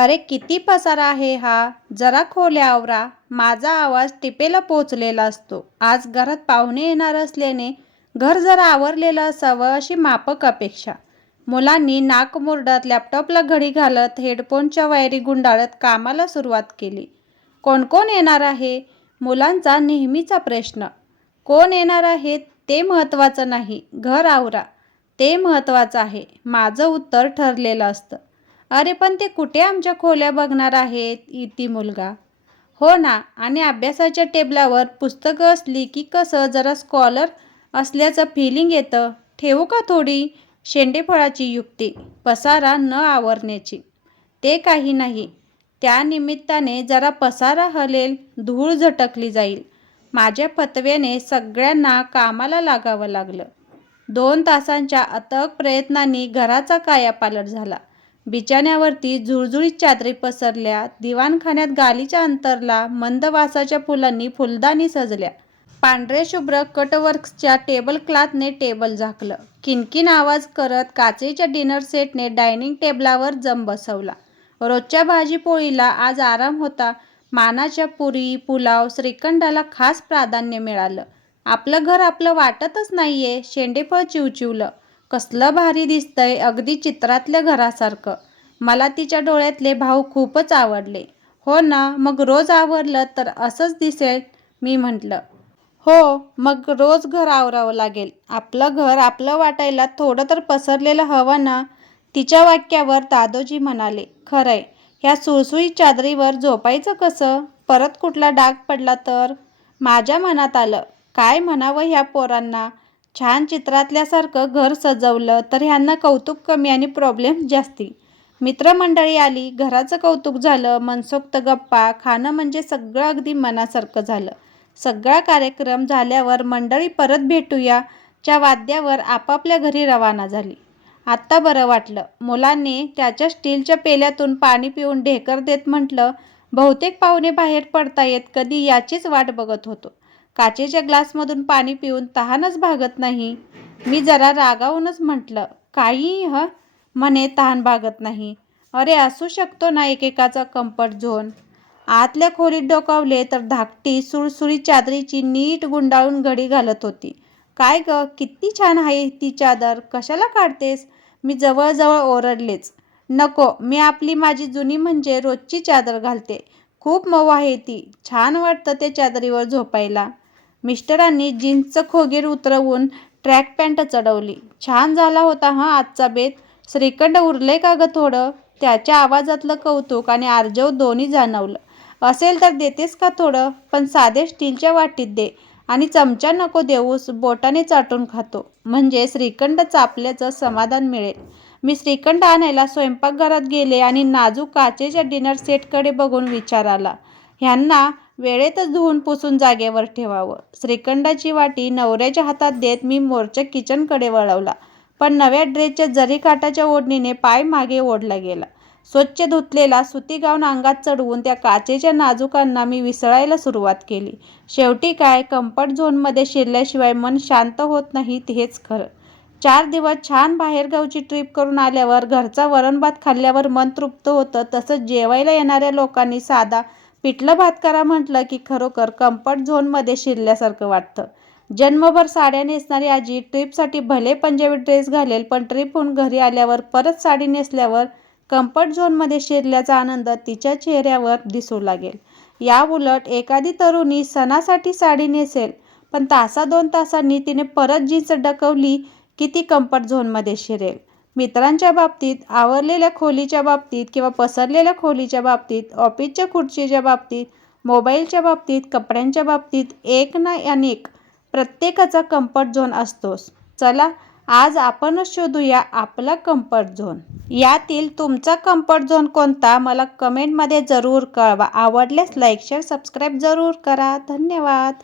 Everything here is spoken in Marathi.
अरे किती पसारा आहे हा. जरा खोल्या आवरा. माझा आवाज टिपेला पोचलेला असतो. आज घरात पाहुणे येणार असल्याने घर जरा आवरलेलं असावं अशी मापक अपेक्षा. मुलांनी नाक मुरडत लॅपटॉपला घडी घालत हेडफोनच्या वायरी गुंडाळत कामाला सुरुवात केली. कोण कोण येणार आहे? मुलांचा नेहमीचा प्रश्न. कोण येणार आहे ते महत्त्वाचं नाही. घर आवरा. ते महत्त्वाचं आहे. माझं उत्तर ठरलेलं असतं. अरे पण ते कुठे आमच्या खोल्या बघणार आहेत? इति मुलगा. हो ना आणि अभ्यासाच्या टेबलावर पुस्तकं असली की कसं जरा स्कॉलर असल्याचं फिलिंग येतं. ठेवू का थोडी? शेंडेफळाची युक्ती. पसारा न आवरण्याची. ते काही नाही. त्यानिमित्ताने जरा पसारा हलेल धूळ झटकली जाईल. माझ्या फतव्याने सगळ्यांना कामाला लागावं लागलं. दोन तासांच्या अथक प्रयत्नांनी घराचा कायापालट झाला. बिछाण्यावरती झुळझुळीत चादरी पसरल्या. दिवाणखान्यात गालीच्या अंतरला मंद वासाच्या फुलांनी फुलदाणी सजल्या. पांढरे शुभ्र कटवर्क्सच्या टेबल क्लॉथने टेबल झाकलं. किनकिन आवाज करत काचेच्या डिनर सेटने डायनिंग टेबलावर जम बसवला. रोजच्या भाजीपोळीला आज आराम होता. मानाच्या पुरी पुलाव श्रीखंडाला खास प्राधान्य मिळालं. आपलं घर आपलं वाटतच नाहीये. शेंडेफळ चिवचिवलं. कसलं भारी दिसतंय अगदी चित्रातल्या घरासारखं. मला तिच्या डोळ्यातले भाव खूपच आवडले. हो ना मग रोज आवरलं तर असंच दिसेल? मी म्हटलं. हो मग रोज घर आवरावं लागेल. आपलं घर आपलं वाटायला थोडं तर पसरलेलं हवं ना? तिच्या वाक्यावर दादोजी म्हणाले खरंय. ह्या सुळसुळीत चादरीवर झोपायचं कसं? परत कुठला डाग पडला तर? माझ्या मनात आलं काय म्हणावं ह्या पोरांना? छान चित्रातल्यासारखं घर सजवलं तर ह्यांना कौतुक कमी आणि प्रॉब्लेम जास्ती. मित्रमंडळी आली घराचं कौतुक झालं मनसोक्त गप्पा खाणं म्हणजे सगळं अगदी मनासारखं झालं. सगळा कार्यक्रम झाल्यावर मंडळी परत भेटूया च्या वाद्यावर आपापल्या घरी रवाना झाली. आत्ता बरं वाटलं. मुलांनी त्याच्या स्टीलच्या पेल्यातून पाणी पिऊन ढेकर देत म्हटलं बहुतेक पाहुणे बाहेर पडतायत कधी याचीच वाट बघत होतो. काचेच्या ग्लासमधून पाणी पिऊन तहानच भागत नाही. मी जरा रागावूनच म्हटलं काही ह? म्हणे तहान भागत नाही. अरे असू शकतो ना एकेकाचा कम्फर्ट झोन आतल्या खोलीत डोकावले तर धाकटी सुळसुळी चादरीची नीट गुंडाळून घडी घालत होती. काय ग किती छान आहे ती चादर. कशाला काढतेस? मी जवळजवळ ओरडलेच. नको मी आपली माझी जुनी म्हणजे रोजची चादर घालते. खूप मऊ आहे ती. छान वाटतं त्या चादरीवर झोपायला. मिस्टरांनी जीन्सचं खोगीर उतरवून ट्रॅक पॅन्ट चढवली. छान झाला होता हा आजचा बेत. श्रीखंड उरले का ग थोडं? त्याच्या आवाजातलं कौतुक आणि आर्जव दोन्ही जाणवलं. असेल तर देतेस का थोडं? पण साधे स्टीलच्या वाटीत दे आणि चमचा नको देऊस बोटाने चाटून खातो. म्हणजे श्रीखंड चापल्याचं समाधान मिळेल. मी श्रीखंड आणायला स्वयंपाकघरात गेले आणि नाजूक काचेच्या डिनर सेटकडे बघून विचार आला ह्यांना वेळेतच धुवून पुसून जागेवर ठेवावं. श्रीखंडाची वाटी नवऱ्याच्या हातात देत मी मोर्चा किचनकडे वळवला. पण नव्या ड्रेसच्या जरीकाठाच्या ओढणीने पाय मागे ओढला गेला. स्वच्छ धुतलेला सुती गाऊन अंगात चढवून त्या काचेच्या नाजुकांना मी विसळायला सुरुवात केली. शेवटी काय? कम्फर्ट झोनमध्ये शिरल्याशिवाय मन शांत होत नाही हेच खरं. चार दिवस छान बाहेरगावची ट्रिप करून आल्यावर घरचा वरणभात खाल्ल्यावर मन तृप्त होतं. तसंच जेवायला येणाऱ्या लोकांनी साधा पिठलं भात करा म्हटलं की खरोखर कम्फर्ट झोनमध्ये शिरल्यासारखं वाटतं. जन्मभर साड्या नेसणारी आजी ट्रिपसाठी भले पंजाबी ड्रेस घालेल पण ट्रिपहून घरी आल्यावर परत साडी नेसल्यावर कम्फर्ट झोनमध्ये शिरल्याचा आनंद तिच्या चेहऱ्यावर दिसू लागेल. या उलट एखादी तरुणी सणासाठी साडी नेसेल पण तासा दोन तासांनी तिने परत जीन्स डकवली की ती कम्फर्ट झोनमध्ये शिरेल. मित्रांच्या बाबतीत आवरलेल्या खोलीच्या बाबतीत किंवा पसरलेल्या खोलीच्या बाबतीत ऑफिसच्या खुर्चीच्या बाबतीत मोबाईलच्या बाबतीत कपड्यांच्या बाबतीत एक ना अनेक प्रत्येकाचा कम्फर्ट झोन असतोच. चला आज आपणच शोधूया आपला कम्फर्ट झोन यातील तुमचा कम्फर्ट झोन कोणता? मला कमेंटमध्ये जरूर कळवा. आवडल्यास लाईक शेअर सबस्क्राईब जरूर करा. धन्यवाद.